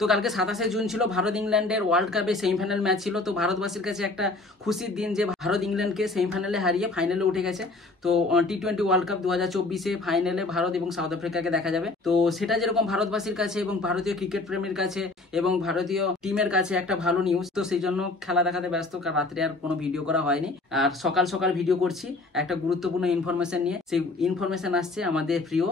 তো কালকে 27শে জুন ছিল ভারত ইংল্যান্ডের ওয়ার্ল্ড কাপের সেমিফাইনাল ম্যাচ ছিল। তো ভারতবাসীর কাছে একটা খুশির দিন যে ভারত ইংল্যান্ডকে সেমিফাইনালে হারিয়ে ফাইনালে উঠে গেছে। তো টি-20 ওয়ার্ল্ড কাপ 2024-এ ফাইনালে ভারত এবং সাউথ আফ্রিকাকে দেখা যাবে। তো সেটা যেরকম ভারতবাসীর কাছে এবং ভারতীয় ক্রিকেট প্রেমীর কাছে এবং ভারতীয় টিমের কাছে একটা ভালো নিউজ, তো সেই জন্য খেলা দেখাতে ব্যস্ত, রাত্রে আর কোনো ভিডিও করা হয়নি। আর সকাল সকাল ভিডিও করছি একটা গুরুত্বপূর্ণ ইনফরমেশন নিয়ে। সেই ইনফরমেশন আসছে আমাদের প্রিয়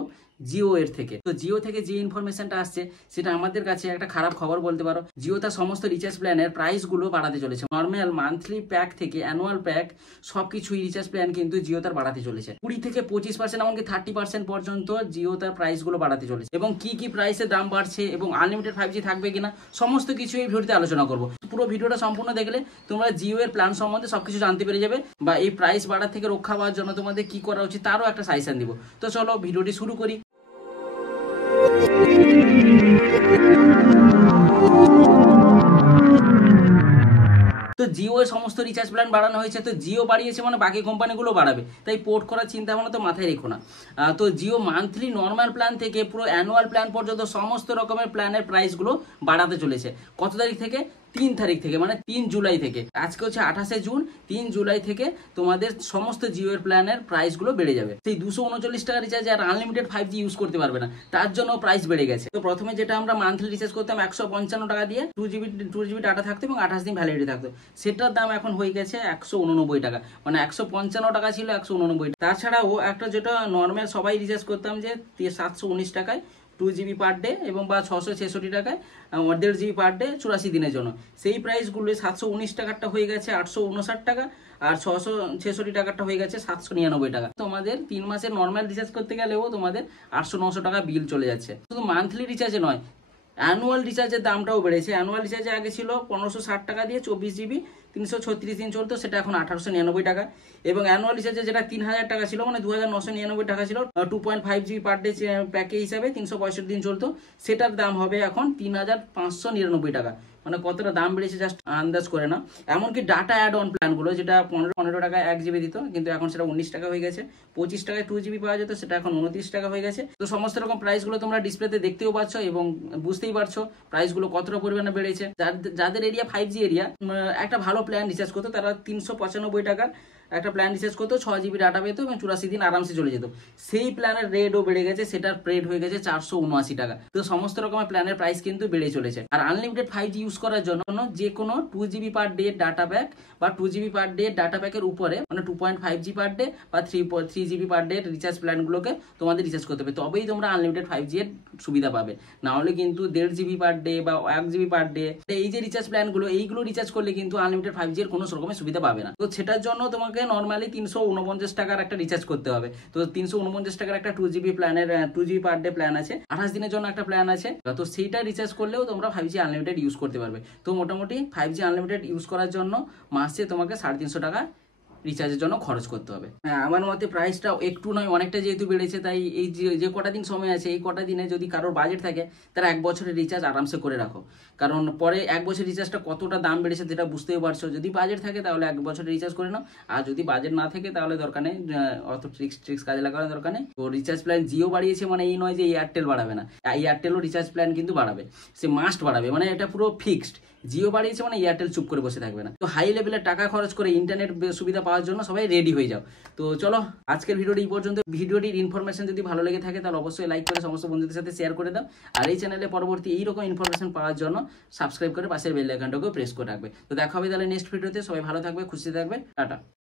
জিও এর থেকে। তো জিও থেকে যে ইনফরমেশনটা আসছে সেটা আমাদের কাছে একটা খারাপ খবর বলতে পারো। জিও তার সমস্ত রিচার্জ প্ল্যানের প্রাইস গুলো বাড়াতে চলেছে। নর্মাল মান্থলি প্যাক থেকে অ্যানুয়াল প্যাক সবকিছুই রিচার্জ প্ল্যান কিন্তু জিও তার বাড়াতে চলেছে। 20 থেকে 25% এমনকি 30% পর্যন্ত জিও তার প্রাইস গুলো বাড়াতে চলেছে। এবং কি কি প্রাইসের দাম বাড়ছে এবং আনলিমিটেড 5G থাকবে কিনা সমস্ত কিছু এই ভিডিওতে আলোচনা করবো। পুরো ভিডিওটা সম্পূর্ণ দেখলে তোমরা জিও এর প্ল্যান সম্বন্ধে সবকিছু জানতে পেরে যাবে, বা এই প্রাইস বাড়া থেকে রক্ষা পাওয়ার জন্য তোমাদের কি করা উচিত তারও একটা সাজেশন দিব। তো চলো ভিডিওটি শুরু করি। তো জিও এর সমস্ত রিচার্জ প্ল্যান বাড়ানো হয়েছে। তো জিও বাড়িয়েছে মানে বাকি কোম্পানিগুলো বাড়াবে, তাই পোর্ট করার চিন্তা ভাবনা তো মাথায় রেখো না। তো জিও মান্থলি নর্মাল প্ল্যান থেকে পুরো অ্যানুয়াল প্ল্যান পর্যন্ত সমস্ত রকমের প্ল্যানের প্রাইসগুলো বাড়াতে চলেছে। কত তারিখ থেকে? 3 তারিখ থেকে, মানে 3 জুলাই থেকে। আজকে হচ্ছে 28শে জুন, 3 জুলাই থেকে তোমাদের সমস্ত জিও এর প্ল্যানের প্রাইসগুলো বেড়ে যাবে। সেই 239 টাকা রিচার্জ আর আনলিমিটেড 5G ইউজ করতে পারবে না, তার জন্য প্রাইস বেড়ে গেছে। তো প্রথমে যেটা আমরা মান্থলি রিচার্জ করতাম 155 টাকা দিয়ে 2GB ডাটা থাকতো এবং 28 দিন ভ্যালিডিটি থাকতো, সেটার দাম এখন হয়ে গেছে 189 টাকা, মানে 155 টাকা ছিল 189 টাকা। তাছাড়াও একটা যেটা নর্মাল সবাই রিচার্জ করতাম যে 719 টাকায় 2GB পার ডে এবং বা 666 টাকায় 1.5GB পার ডে 84 দিনের জন্য, সেই প্রাইসগুলো 719 টাকাটা হয়ে গেছে 859 টাকা, আর 666 টাকাটা হয়ে গেছে 799 টাকা। তোমাদের 3 মাসের নর্মাল রিচার্জ করতে গেলেও তোমাদের 800-900 টাকা বিল চলে যাচ্ছে। শুধু মান্থলি রিচার্জে নয়, অ্যানুয়াল রিচার্জের দামটাও বেড়েছে। অ্যানুয়াল রিচার্জে আগে ছিল 1560 টাকা দিয়ে 24GB 336 দিন চলতো, সেটা এখন 1899 টাকা। এবং অ্যানুয়াল রিচার্জে যেটা 3000 টাকা ছিল, মানে 2999 টাকা ছিল, 2.5GB পার ডে প্যাকে হিসাবে 365 দিন চলতো, সেটার দাম হবে এখন 3599 টাকা। মানে কতটা দাম বেড়েছে জাস্ট আন্দাজ করে না। এমনকি ডাটা অ্যাড অন প্ল্যানগুলো যেটা 15 টাকায় 1GB দিত, কিন্তু এখন সেটা 19 টাকা হয়ে গেছে। 25 টাকায় 2GB পাওয়া যেত, সেটা এখন 29 টাকা হয়ে গেছে। তো সমস্ত রকম প্রাইসগুলো তোমরা ডিসপ্লেতে দেখতেও পাচ্ছ এবং বুঝতেই পারছো প্রাইসগুলো কতটা পরিমাণে বেড়েছে। যাদের এরিয়া 5G এরিয়া, একটা ভালো প্ল্যান রিচার্জ করতো তারা 395 টাকার একটা প্ল্যান রিচার্জ করতো, 6GB ডাটা পেতো এবং 84 দিন আরামসে চলে যেত। সেই প্ল্যানের রেটও বেড়ে গেছে, সেটার রেট হয়ে গেছে 479 টাকা। তো সমস্ত রকমের প্ল্যানের প্রাইস কিন্তু বেড়ে চলেছে। আর আনলিমিটেড 5G ইউজ করার জন্য যে কোনো 2GB per day data pack বা 2GB পার ডে ডাটা প্যাকের উপরে, মানে 2.5G পার ডে বা 3GB পার ডে রিচার্জ প্ল্যানগুলোকে তোমাদের রিচার্জ করতে হবে, তবেই তোমরা আনলিমিটেড 5G এর সুবিধা পাবে। না হলে কিন্তু 1.5GB পার ডে বা 1GB পার ডে এই যে রিচার্জ প্ল্যানগুলো, এইগুলো রিচার্জ করলে কিন্তু আনলিমিটেড 5G এর কোনো রকমের সুবিধা পাবে না। তো সেটার জন্য তোমাকে নর্মালি 349 টাকার একটা রিচার্জ করতে হবে। তো 349 টাকার একটা 2GB প্ল্যানের 2GB পার ডে প্ল্যান আছে, 28 দিনের জন্য একটা প্ল্যান আছে। তো সেইটা রিচার্জ করলেও তোমরা 5G আনলিমিটেড ইউজ করতে পারবে। তো মোটামুটি 5G আনলিমিটেড ইউজ করার জন্য মাসে তোমাকে 350 টাকা রিচার্জের জন্য খরচ করতে হবে। হ্যাঁ, আমার মতে প্রাইসটা একটু নয় অনেকটা যেহেতু বেড়েছে, তাই এই যে কটা দিন সময় আছে, এই কটা দিনে যদি কারোর বাজেট থাকে তারা 1 বছরের রিচার্জ আরামসে করে রাখো। কারণ পরে 1 বছরের রিচার্জটা কতটা দাম বেড়েছে সেটা বুঝতেই পারছো। যদি বাজেট থাকে তাহলে 1 বছরের রিচার্জ করে নাও, আর যদি বাজেট না থাকে তাহলে দরকার নেই, অত ট্রিক্স কাজে লাগানোর দরকার নেই। তো রিচার্জ প্ল্যান জিও বাড়িয়েছে মানে এই নয় যে এয়ারটেল বাড়াবে না, এয়ারটেলও রিচার্জ প্ল্যান কিন্তু বাড়াবে, সে মাস্ট বাড়াবে, মানে এটা পুরো ফিক্সড। জিও বাড়িয়েছে মানে এয়ারটেল চুপ করে বসে থাকবে না। তো হাই লেভেলের টাকা খরচ করে ইন্টারনেট সুবিধা পাওয়ার জন্য সবাই রেডি হয়ে যাও। তো চলো আজকের ভিডিওটি এই পর্যন্ত। ভিডিওটির ইনফরমেশন যদি ভালো লেগে থাকে তাহলে অবশ্যই লাইক করে সমস্ত বন্ধুদের সাথে শেয়ার করে দাও। আর এই চ্যানেলে পরবর্তী এইরকম ইনফরমেশন পাওয়ার জন্য সাবস্ক্রাইব করে পাশের বেল আইকনটাকেও প্রেস করে রাখবে। তো দেখা হবে তাহলে নেক্সট ভিডিওতে। সবাই ভালো থাকবে, খুশি থাকবে, টাটা।